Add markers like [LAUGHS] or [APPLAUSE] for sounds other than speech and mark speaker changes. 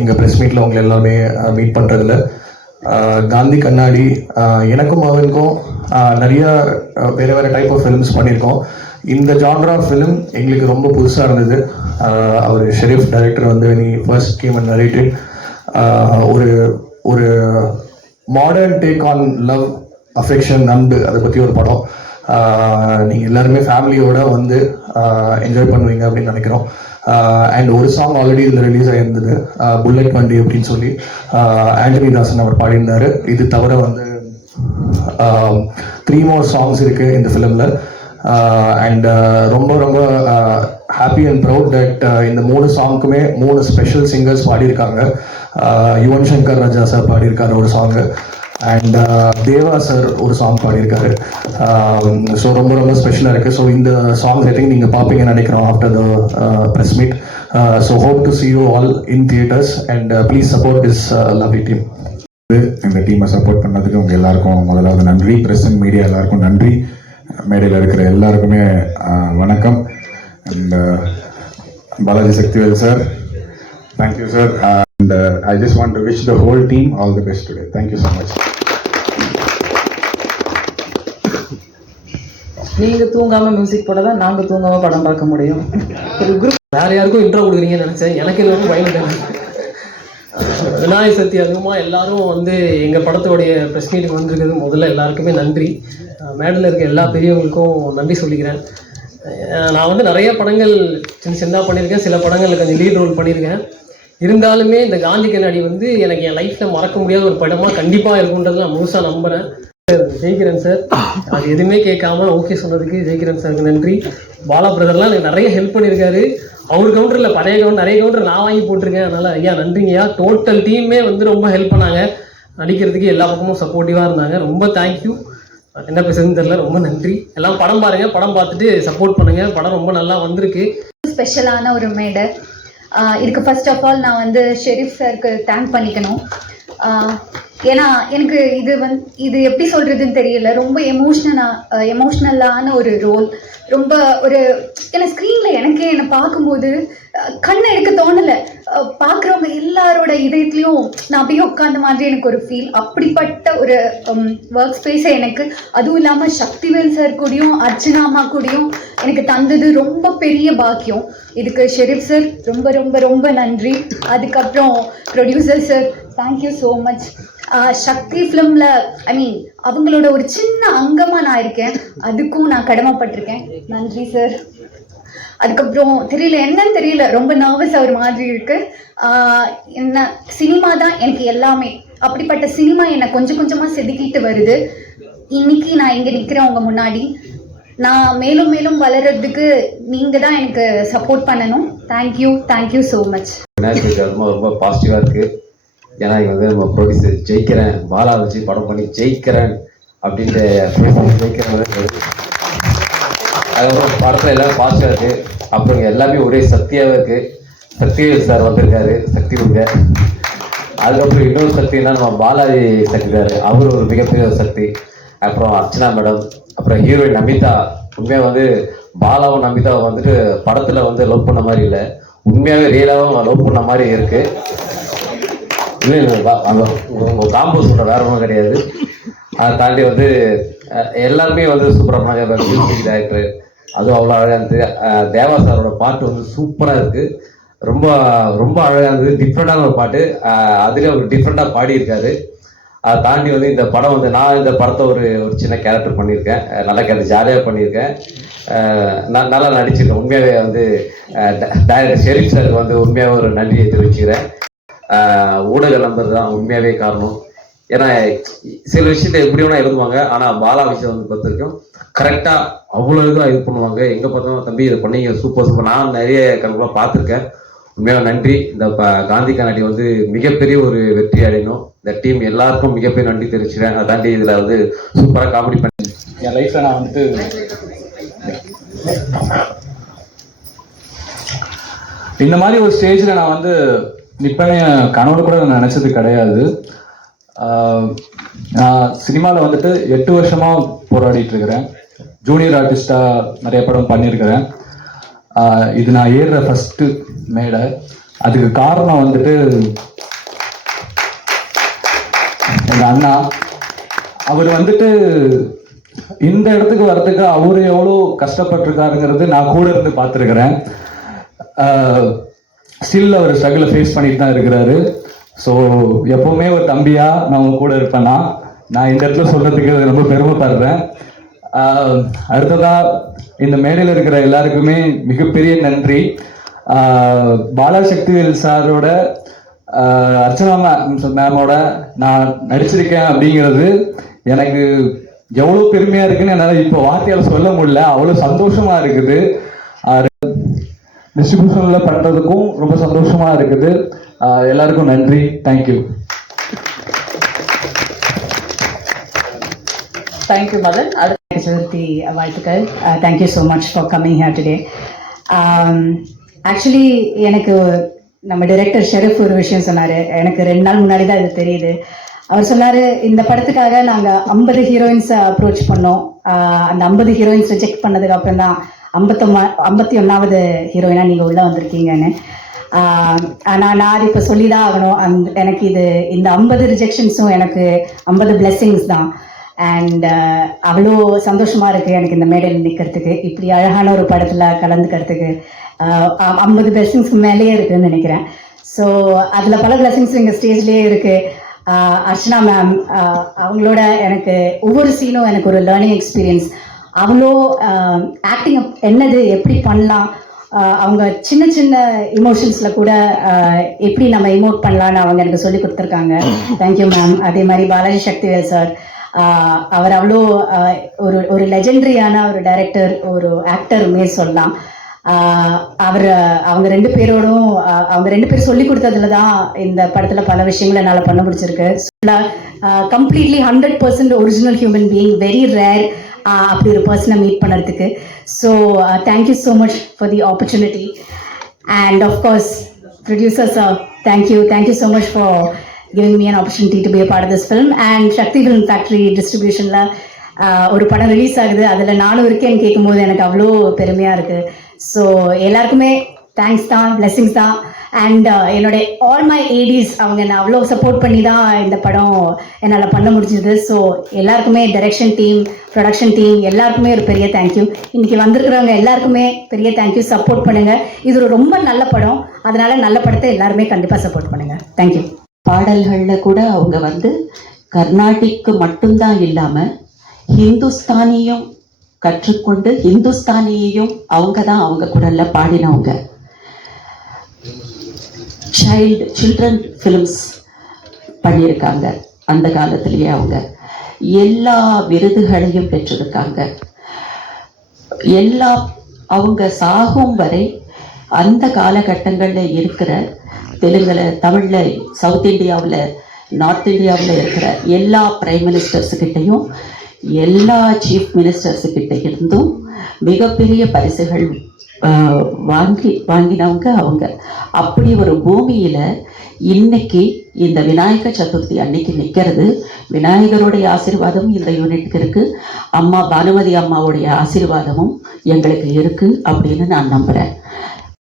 Speaker 1: இங்கே ப்ரெஸ் மீட்டில் உங்களை எல்லாமே மீட் பண்ணுறதுல காந்தி கண்ணாடி எனக்கும் அவனுக்கும் நிறையா வேறு வேறு டைப் ஆஃப் ஃபிலிம்ஸ் பண்ணியிருக்கோம். இந்த ஜான்ரா ஃபிலிம் எங்களுக்கு ரொம்ப புதுசாக இருந்தது. அவர் ஷெரீஃப் டைரக்டர் வந்து நீ ஃபர்ஸ்ட் கேம் அண்ட் நரேட்டட் ஒரு ஒரு modern take on love affection அன்பு அதை பற்றி ஒரு படம். நீங்கள் எல்லாருமே ஃபேமிலியோட வந்து என்ஜாய் பண்ணுவீங்க அப்படின்னு நினைக்கிறோம். அண்ட் ஒரு சாங் ஆல்ரெடி இதில் ரிலீஸ் ஆகிருந்தது புல்லட் வண்டி அப்படின்னு சொல்லி ஆண்டனி தாசன் அவர் பாடியிருந்தாரு. இது தவிர வந்து த்ரீ மோர் சாங்ஸ் இருக்குது இந்த ஃபிலிமில் அண்ட் ரொம்ப ரொம்ப ஹாப்பி அண்ட் ப்ரௌட் தட் இந்த மூணு சாங்க்குமே மூணு ஸ்பெஷல் சிங்கர்ஸ் பாடியிருக்காங்க. யுவன் சங்கர் ராஜா சார் பாடியிருக்காரு ஒரு சாங்கு அண்ட் தேவா சார் ஒரு சாங் பாடியிருக்காரு. ஸோ ரொம்ப ரொம்ப ஸ்பெஷலாக இருக்குது ஸோ இந்த சாங் ஐ திங்க் நீங்கள் பார்ப்பீங்கன்னு நினைக்கிறோம் after the press meet so hope to see you all in theatres and please support this lovely team
Speaker 2: இந்த டீமை சப்போர்ட் பண்ணதுக்கு உங்கள் எல்லாருக்கும் முதலாவது நன்றி. பிரசன்ட் மீடியா எல்லாருக்கும் நன்றி. மேடையில் இருக்கிற எல்லாருக்குமே uh, வணக்கம். And uh, Balaji Sakthivel sir thank you sir and I just want to wish the whole team all the best today thank you so much
Speaker 3: நீங்க தூங்காம மியூசிக் போட தான் நாங்க தூங்காம படம் பார்க்க முடியும். ஒரு குரூப்
Speaker 4: வேற யாருக்கும் இன்ட்ரோ கொடுக்குறீங்கன்னு நினைச்சேன். எனக்கு எல்லாரும் பயந்துட்டேன் விநாயகர் சக்தி அதிகமாக எல்லாரும் வந்து எங்கள் படத்தோடைய ப்ரெஸ் மீட்டிங் வந்திருக்கிறது முதல்ல எல்லாருக்குமே நன்றி. அஹ் மேடையில் இருக்க எல்லா பெரியவங்களுக்கும் நன்றி சொல்லிக்கிறேன். நான் வந்து நிறைய படங்கள் சின்ன சின்னதாக பண்ணியிருக்கேன். சில படங்களில் கொஞ்சம் லீட் ரோல் பண்ணியிருக்கேன். இருந்தாலுமே இந்த காந்தி கண்ணாடி வந்து எனக்கு என் லைஃப்பில் மறக்க முடியாத ஒரு படமாக கண்டிப்பாக இருக்குன்றது நான் முழுசாக நம்புகிறேன் ஜெயிக்கிறேன் சார். அது எதுவுமே கேட்காம ஓகே சொன்னதுக்கு ஜெயிக்கிறேன் சாருக்கு நன்றி. பாலா பிரதர்லாம் எனக்கு நிறைய ஹெல்ப் பண்ணியிருக்காரு. அவர் கவுண்டரில் பழைய கவுண்டர் நிறைய கவுண்டர் நான் வாங்கி போட்டிருக்கேன். அதனால ஐயா நன்றிங்கய்யா. டோட்டல் டீமே வந்து ரொம்ப ஹெல்ப் பண்ணாங்க. நடிக்கிறதுக்கு எல்லா பக்கமும் சப்போர்ட்டிவாக இருந்தாங்க. ரொம்ப தேங்க்யூ என்ன பேசுறதுன்னு தெரியல ரொம்ப நன்றி. எல்லாம் படம் பாருங்க. படம் பார்த்துட்டு சப்போர்ட் பண்ணுங்க. படம் ரொம்ப நல்லா வந்திருக்கு.
Speaker 5: ஸ்பெஷலான ஒரு மேடை. இதுக்கு ஃபர்ஸ்ட் ஆஃப் ஆல் நான் வந்து ஷெரீஃப் சாருக்கு தேங்க் பண்ணிக்கணும். ஏன்னா எனக்கு இது வந்து இது எப்படி சொல்கிறதுன்னு தெரியல. ரொம்ப எமோஷ்னலாக எமோஷ்னலான ஒரு ரோல் ரொம்ப ஒரு ஏன்னா ஸ்க்ரீனில் எனக்கே என்னை பார்க்கும்போது கண்ணை எடுக்க தோணலை. பார்க்குறவங்க எல்லாரோட இதயத்துலையும் நான் அப்படியே உட்காந்த மாதிரி எனக்கு ஒரு ஃபீல் அப்படிப்பட்ட ஒரு um, ஒர்க் ஸ்பேஸை எனக்கு. அதுவும் இல்லாமல் சக்திவேல் சார் கூடயும் அர்ச்சனா அம்மா கூடயும் எனக்கு தந்தது ரொம்ப பெரிய பாக்கியம். இதுக்கு ஷெரீப் சார் ரொம்ப ரொம்ப ரொம்ப நன்றி. அதுக்கப்புறம் producer sir thank you so much Sakthi ஃபிலிமில் ஐ மீன் அவங்களோட ஒரு சின்ன அங்கமாக நான் இருக்கேன். அதுக்கும் நான் கடமைப்பட்டிருக்கேன். நன்றி சார் அதுக்கப்புறம் தெரியல என்னன்னு தெரியல. ரொம்ப நர்வஸ் ஒரு மாதிரி இருக்கு. ஆஹ் என்ன சினிமா தான் எனக்கு எல்லாமே. அப்படிப்பட்ட சினிமா என்னை கொஞ்சம் கொஞ்சமா செதுக்கிட்டு வருது. இன்னைக்கு நான் இங்க நிக்கிறேன் உங்க முன்னாடி. நான் மேலும் மேலும் வளர்றதுக்கு நீங்க தான் எனக்கு சப்போர்ட் பண்ணணும். தேங்க்யூ தேங்க்யூ ஸோ மச்
Speaker 6: ரொம்ப ரொம்ப பாசிட்டிவாக இருக்குது ஏன்னா இங்கே வந்து நம்ம ப்ரொடியூசர் ஜெயிக்கிறேன். பாலா வச்சு படம் பண்ணி ஜெயிக்கிறேன். அப்படின்ட்டு [LAUGHS] ஜெயிக்கிறேன் அதுக்கப்புறம் படத்தில் எல்லாரும் பாஸ்டாக இருக்குது அப்புறம் எல்லாமே ஒரே சக்தியாகவே இருக்குது சக்திவேல் சார் வந்திருக்காரு சக்தி உங்க. அதுக்கப்புறம் இன்னொரு சக்தினா நம்ம பாலாஜி சக்தி சார் அவர் ஒரு மிகப்பெரிய ஒரு சக்தி. அப்புறம் அர்ச்சனா மேடம். அப்புறம் ஹீரோயின் நமிதா உண்மையாக வந்து பாலாவும் நமிதாவும் வந்துட்டு படத்தில் வந்து லவ் பண்ண மாதிரி இல்லை. உண்மையாகவே ரியலாகவும் லவ் பண்ண மாதிரி இருக்கு. இல்லை இல்லை அந்த காம்போ சொல்கிற வேற ஒன்றும் கிடையாது. அதை தாண்டி வந்து எல்லாருமே வந்து சூப்பராக பண்ணாங்க. மியூசிக் டைரக்டர் அதுவும் அவ்வளோ அழகாக இருந்தது. தேவா சாரோட பாட்டு வந்து சூப்பராக இருக்குது ரொம்ப ரொம்ப அழகாக இருந்தது. டிஃப்ரெண்டான ஒரு பாட்டு. அஹ், அவர் டிஃப்ரெண்ட்டாக டிஃப்ரெண்டாக பாடியிருக்காரு. அதை தாண்டி வந்து இந்த படம் வந்து நான் இந்த படத்தை ஒரு ஒரு சின்ன கேரக்டர் பண்ணியிருக்கேன். நல்ல கேரக்டர் ஜாலியாக பண்ணியிருக்கேன். நான் நல்லா நடிச்சிருக்கேன். உண்மையாகவே வந்து டைரக்டர் ஷெரீப் சாருக்கு வந்து உண்மையாகவே ஒரு நன்றியை தெரிவிச்சுக்கிறேன். ஊடக நம்பர் தான் உண்மையாகவே காரணம். ஏன்னா சில விஷயத்த எப்படியும் எழுதுவாங்க ஆனா பாலா விஷயம் வந்து பொறுத்த வரைக்கும் கரெக்டா அவ்வளவு இதுவா இது பண்ணுவாங்க. எங்க பார்த்தாலும் தம்பி இதை பண்ணீங்க சூப்பர் சூப்பர் நான் நிறைய கணக்கெல்லாம் பார்த்துருக்கேன். உண்மையாக நன்றி. இந்த காந்தி கண்ணாடி வந்து மிகப்பெரிய ஒரு வெற்றி அடையணும். இந்த டீம் எல்லாருக்கும் மிகப்பெரிய நன்றி தெரிவிச்சுக்கிறேன். அதை தாண்டி இதில் வந்து சூப்பராக காமெடி பண்ணி
Speaker 7: என் லைஃப்பில் நான் வந்துட்டு இந்த மாதிரி ஒரு ஸ்டேஜில் நான் வந்து நிற்பேன்னு கனவு கூட நான் நினச்சது கிடையாது. நான் சினிமாவில் வந்துட்டு எட்டு வருஷமாக போராடிட்டு இருக்கிறேன் ஜூனியர் ஆர்டிஸ்டாக நிறைய படம் பண்ணியிருக்கிறேன். இது நான் ஏறுற ஃபஸ்ட்டு மேடை. அதுக்கு காரணம் வந்துட்டு எங்கள் அண்ணா. அவர் வந்துட்டு இந்த இடத்துக்கு வர்றதுக்கு அவர் எவ்வளோ கஷ்டப்பட்டிருக்காருங்கிறது நான் கூட இருந்து பார்த்துருக்குறேன். ஸ்டில் அவர் ஸ்ட்ரகிளை ஃபேஸ் பண்ணிட்டு தான் இருக்கிறாரு. ஸோ எப்பவுமே ஒரு தம்பியா நான் உங்க கூட இருப்பேனா? நான் இந்த இடத்துல சொல்றதுக்கு ரொம்ப பெருமைப்படுறேன் அடுத்ததா இந்த மேடையில் இருக்கிற எல்லாருக்குமே மிகப்பெரிய நன்றி. பாலா சக்திவேல் சாரோட அர்ச்சனா மேம் மேமோட நான் நடிச்சிருக்கேன் அப்படிங்கிறது எனக்கு எவ்வளோ பெருமையா இருக்குன்னு என்னால் இப்போ வார்த்தையால் சொல்ல முடியல. அவ்வளோ சந்தோஷமா இருக்குது. டிஸ்ட்ரிபியூஷன்ல பண்றதுக்கும் ரொம்ப சந்தோஷமா இருக்குது. எல்லாருக்கும் நன்றி. தேங்க்யூ
Speaker 3: தேங்க்யூ மதன் அடுத்த
Speaker 8: சதுர்த்தி வாழ்த்துக்கள். Thank you so much for coming here today actually எனக்கு நம்ம டைரக்டர் ஷெரீஃப் ஒரு விஷயம் சொன்னார். எனக்கு ரெண்டு நாள் முன்னாடி தான் இது தெரியுது. அவர் சொன்னார் இந்த படத்துக்காக நாங்கள் ஐம்பது ஹீரோயின்ஸை அப்ரோச் பண்ணோம். அந்த ஐம்பது ஹீரோயின்ஸ் ரிஜெக்ட் பண்ணதுக்கு அப்புறம் தான் ஐம்பத்தொம்மா ஐம்பத்தி ஒன்றாவது ஹீரோயினாக நீங்கள் உள்ளே வந்திருக்கீங்கன்னு. ஆனால் நான் இப்போ சொல்லி தான் ஆகணும். அந்த எனக்கு இது இந்த ஐம்பது ரிஜெக்ஷன்ஸும் எனக்கு ஐம்பது பிளெஸ்ஸிங்ஸ் தான். அண்ட் அவ்வளோ சந்தோஷமா இருக்கு எனக்கு இந்த மேடையில் நிற்கிறதுக்கு இப்படி அழகான ஒரு படத்தில் கலந்துக்கிறதுக்கு. ஐம்பது பிளெஸ்ஸிங்ஸ்க்கு மேலேயே இருக்குன்னு நினைக்கிறேன். ஸோ அதில் பல பிளெஸ்ஸிங்ஸ் எங்கள் ஸ்டேஜ்லேயே இருக்கு. அர்ச்சனா மேம் அவங்களோட எனக்கு ஒவ்வொரு சீனும் எனக்கு ஒரு லேர்னிங் எக்ஸ்பீரியன்ஸ் அவ்வளோ ஆக்டிங் என்னது எப்படி பண்ணலாம்? அவங்க சின்ன சின்ன இமோஷன்ஸில் கூட ஆஹ் எப்படி நம்ம இமோட் பண்ணலான்னு அவங்க எனக்கு சொல்லி கொடுத்துருக்காங்க. தேங்க்யூ மேம் அதே மாதிரி பாலாஜி சக்திவேல் சார் அவர் அவ்வளோ ஒரு ஒரு லெஜெண்டரியான ஒரு டைரக்டர் ஒரு ஆக்டருமே சொல்லலாம். ஆஹ் அவர் அவங்க ரெண்டு பேரோடும் அவங்க ரெண்டு பேர் சொல்லி கொடுத்ததுல தான் இந்த படத்துல பல விஷயங்களை என்னால் பண்ண முடிச்சிருக்கு completely hundred percent original human being very rare அப்படி ஒரு பர்சனை மீட் பண்ணுறதுக்கு So uh, thank you so much for the opportunity. And of course, producer sir, uh, thank you. Thank you so much for giving me an opportunity to be a part of this film and Sakthi film factory டிஸ்ட்ரிபியூஷனில் ஒரு படம் release ஆகுது அதில் நானும் இருக்கேன்னு கேட்கும்போது எனக்கு அவ்வளோ பெருமையாக இருக்குது ஸோ எல்லாருக்குமே தேங்க்ஸ் தான் பிளெஸிங்ஸ் தான். அண்ட் uh, என்னுடைய ஆல் மை ஏடிஸ் அவங்க நான் அவ்வளோ சப்போர்ட் பண்ணி தான் இந்த படம் என்னால் பண்ண முடிஞ்சது. ஸோ எல்லாருக்குமே டைரக்ஷன் டீம் ப்ரொடக்ஷன் டீம் எல்லாருக்குமே ஒரு பெரிய தேங்க்யூ இன்னைக்கு வந்திருக்கிறவங்க எல்லாருக்குமே பெரிய தேங்க்யூ சப்போர்ட் பண்ணுங்கள் இது ஒரு ரொம்ப நல்ல படம். அதனால நல்ல படத்தை எல்லாருமே கண்டிப்பாக சப்போர்ட் பண்ணுங்கள் தேங்க்யூ
Speaker 9: பாடல்களில் கூட அவங்க வந்து கர்நாடிக்கு மட்டும்தான் இல்லாமல் ஹிந்துஸ்தானியும் கற்றுக்கொண்டு ஹிந்துஸ்தானியையும் அவங்க தான் அவங்க குரலில் பாடினவங்க. சைல்டு சில்ட்ரன் ஃபிலிம்ஸ் பண்ணியிருக்காங்க. அந்த காலத்திலேயே அவங்க எல்லா விருதுகளையும் பெற்றிருக்காங்க. எல்லா அவங்க சாகும் வரை அந்த காலகட்டங்களில் இருக்கிற தெலுங்கில் தமிழில் சவுத் இந்தியாவில் நார்த் இந்தியாவில் இருக்கிற எல்லா பிரைம் மினிஸ்டர்ஸுக்கிட்டையும் எல்லா சீஃப் மினிஸ்டர்ஸுக்கிட்ட இருந்தும் மிகப்பெரிய பரிசுகள் வாங்கி வாங்கினவங்க அவங்க. அப்படி ஒரு பூமியில் இன்னைக்கு இந்த விநாயக சதுர்த்தி அன்னைக்கு நிற்கிறது விநாயகருடைய ஆசீர்வாதம் இந்த யூனிட்டுக்கு இருக்குது அம்மா பானுமதி அம்மாவுடைய ஆசீர்வாதமும் எங்களுக்கு இருக்குது அப்படின்னு நான் நம்புகிறேன்